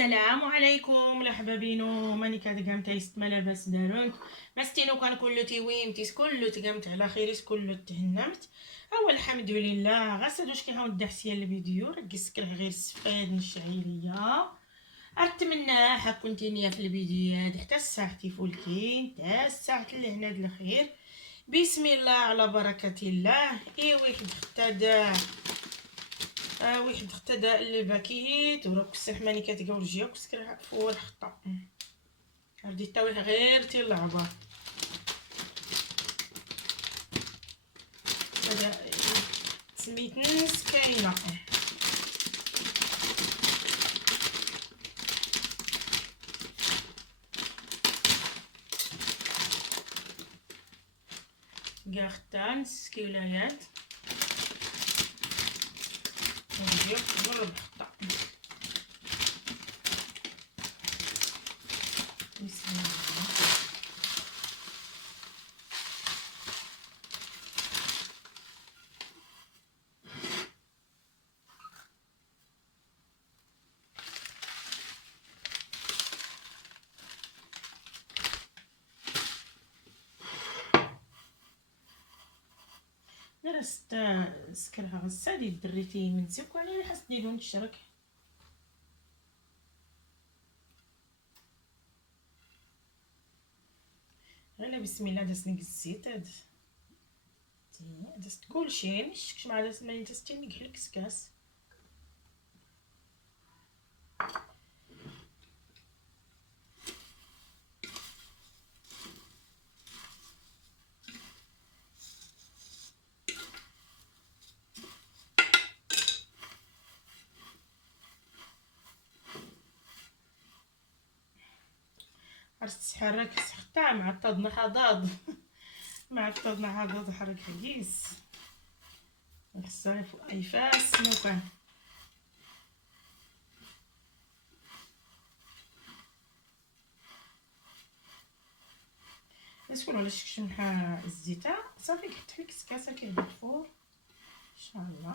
السلام عليكم لحبابينو ماني كتقامت يستما لاباس دارونت ماستينو كان كله تيويمتيس كله تقامت على خيريس كله تهنمت اول الحمد لله غسدوش كي هاود دحسيا الفيديو ركزك غير السفاد الشعيريه اتمنى حكنتي نيا في الفيديوهات حتى الساعتي فولكين حتى الساعه لهنا الخير. بسم الله على بركه الله. واحد اختدا واحد اختدا اللي باكيت وراك السحماني كتقول جيوك سكر فور خطا بدي تاوي غير تي اللعبه هذا سميت نس كاينه كاختان سكيلايات ونجيب ضرب خطا. بسم الله. درست سكرها غسالي دريتي من سكو على حسب ديالو نشرك غير بسم الله داس نك الزيت داس كلشي نشكش مع داس ما نتستني كحل الكسكاس عرفت تحرك حتى مع الطضنا حضاض مع الطضنا حضاض حرك حقيس نخسر اي فاس نو كان نسكن على شكش نحا الزيتة صافي كحط فيك كاسة كيهبط الفور ان شاء الله.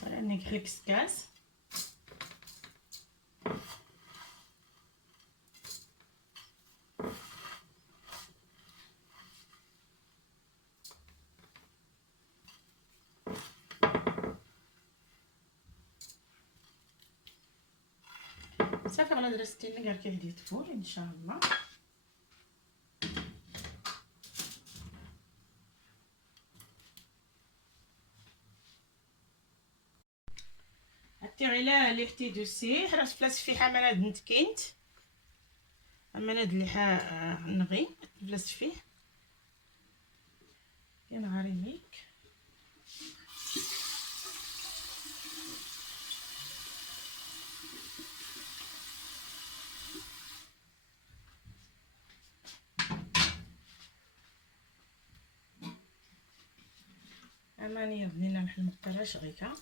صراحة نكحل كسكاس صافي غادا درستي لنا كاع كيهدي تفور ان شاء الله. على لي حتي دوسي حراس فلاس في حملات نتكنت حملات اللي نغي فلاس فيه يا نهاري ميك اماني بنينا نحل مقراش غيكا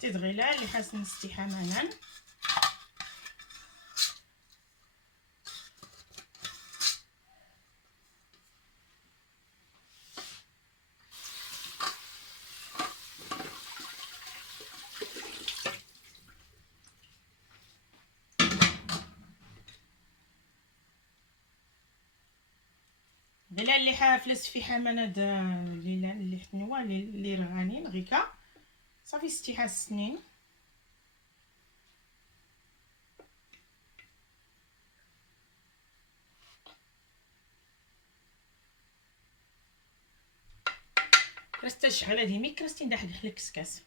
حطيت غلا اللي خاص نستي حماما. غلا اللي حافلس في حمانه اللي حتنوا اللي رغانين غيكا صافي ستي السنين. كراستا شغاله ديمي كراستي ندحدح لك الكسكاس.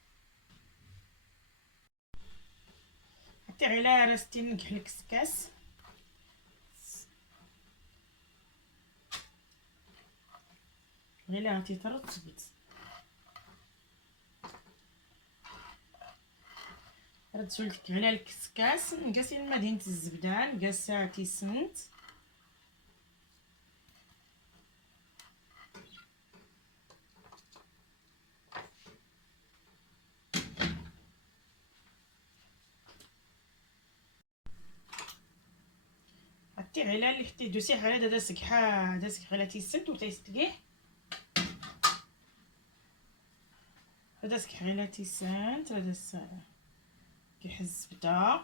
حتى غير راستي نكح لك الكسكاس. غير غادي ترتبط رد سولتك على الكسكاس. نقاسي مدينه الزبده نقاسها تيسنت. حتى غير اللي حتى دوسي على داسك على تيسنت و تيستليه داسك على تيسنت داس كيحز الزبده.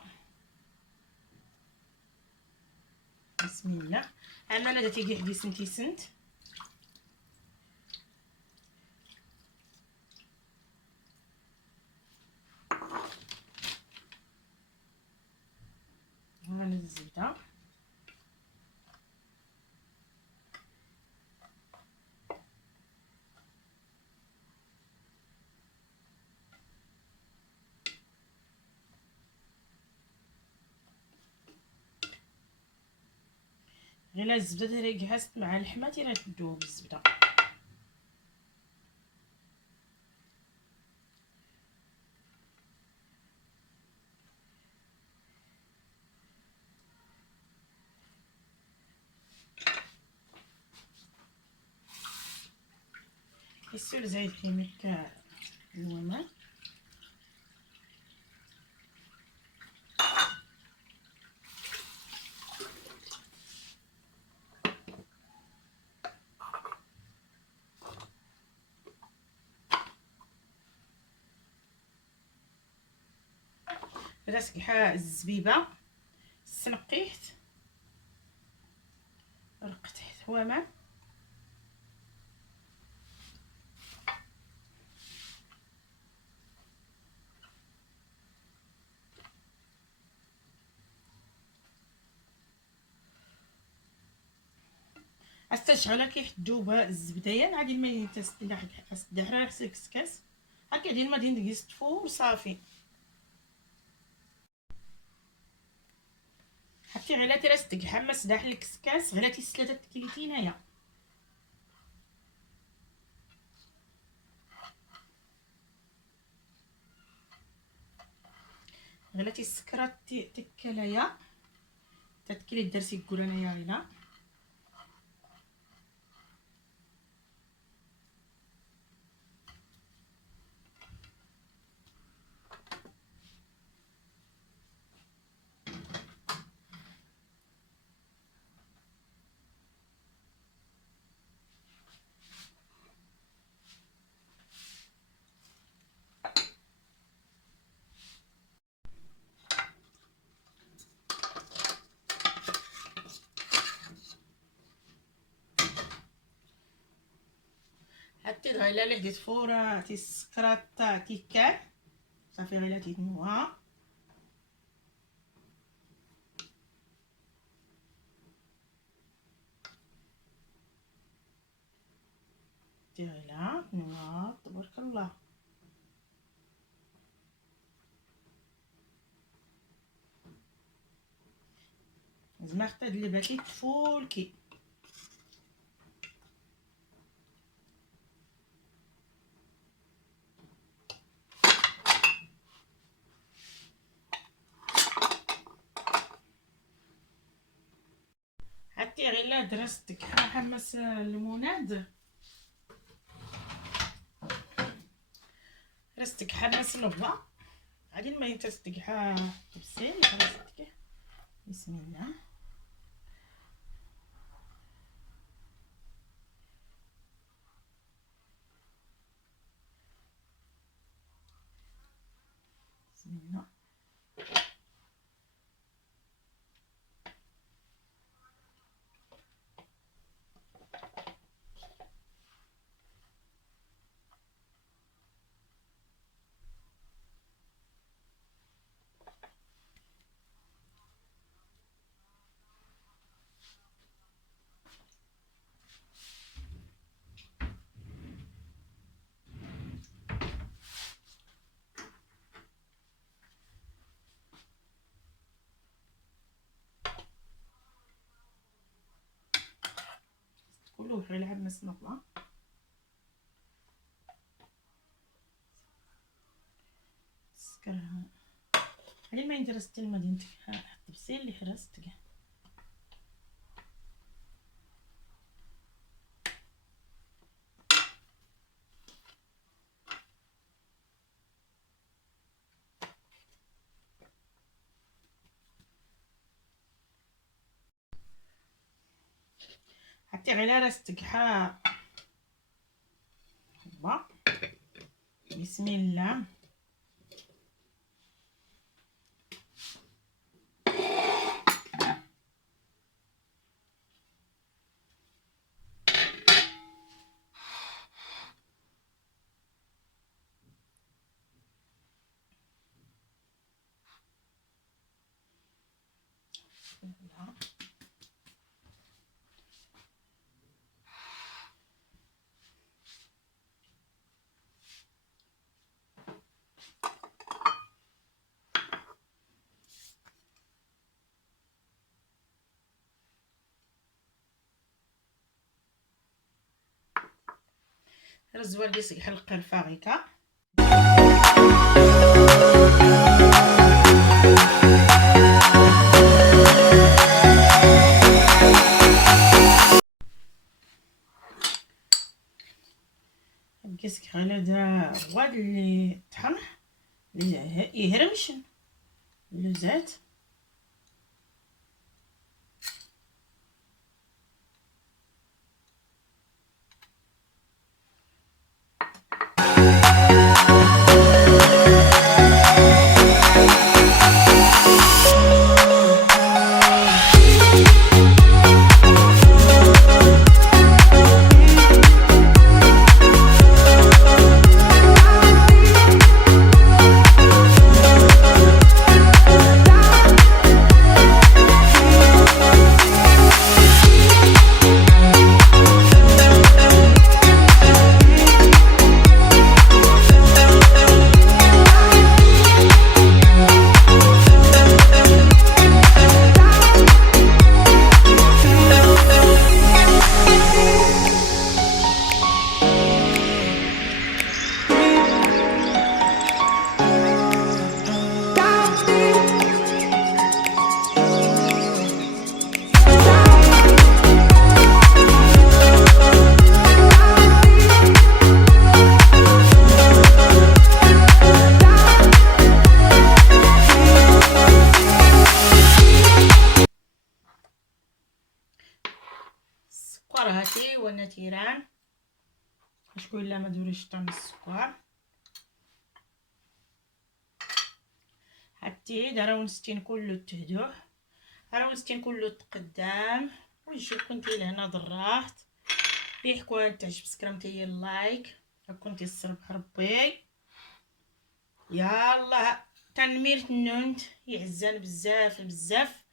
بسم الله. انا درتي كيح دي سنتي سنت. هنا الزبده غير الزبده ديري جهزت مع اللحمه تيرا تدوب الزبده. يصير زايد كيميك الومان. راسكحا الزبيبه سنقيت رقت حوامان. استشعل كيف تذوب الزبده عادي ما تستدح راسك الكسكاس هكا ديال ما دير تفور صافي. حتى غير تراستك حمس داح الكسكاس غير تيسلات كيليتي هنايا. غير تيسكرات تكلايا تتكلي درسي كول انايا هنا. حتى غير اللي حديت فورا تيسكرات كيكال صافي غير تيتنوها. غير نوار تبارك الله. زعما حتى هاد اللي تفول كي حتى غير درستك حمس المناد رستك حمس نبضه غادي ما تستقحا تبسيل خلاص. بسم الله. بسم الله. كله غير لعب مسنطة. سكرها علي ما ندير ستيل مدينتك حط بسيل اللي حرست كاع. حطي غير راستك ها. بسم الله. الزوال ديال سقح القرفه غيكا. كيسك على دا غواد اللي طحن اللي يهرمش اللوزات. السكر هاتي وانا تيران شكون لا ما دوريش طعم السكر. حتى دا راه ونستين كله تهدوه، راه ونستين كله تقدام. ونشوف كنتي لهنا ضرحت بيه كون تعجب سكرمتي اللايك، كنتي الصربح ربي. يلا تنمير النونت يعزان بزاف بزاف.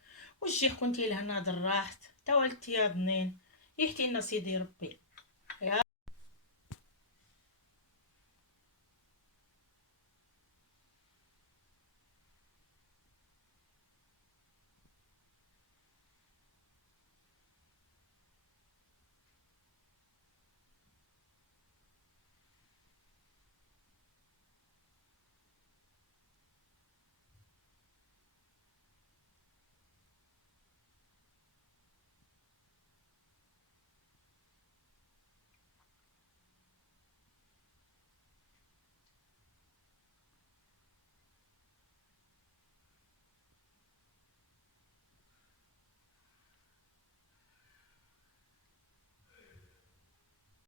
والشيخ كنتي لهنا ضرحت تولتي يا ضنين يحتي لنا سيدي ربي.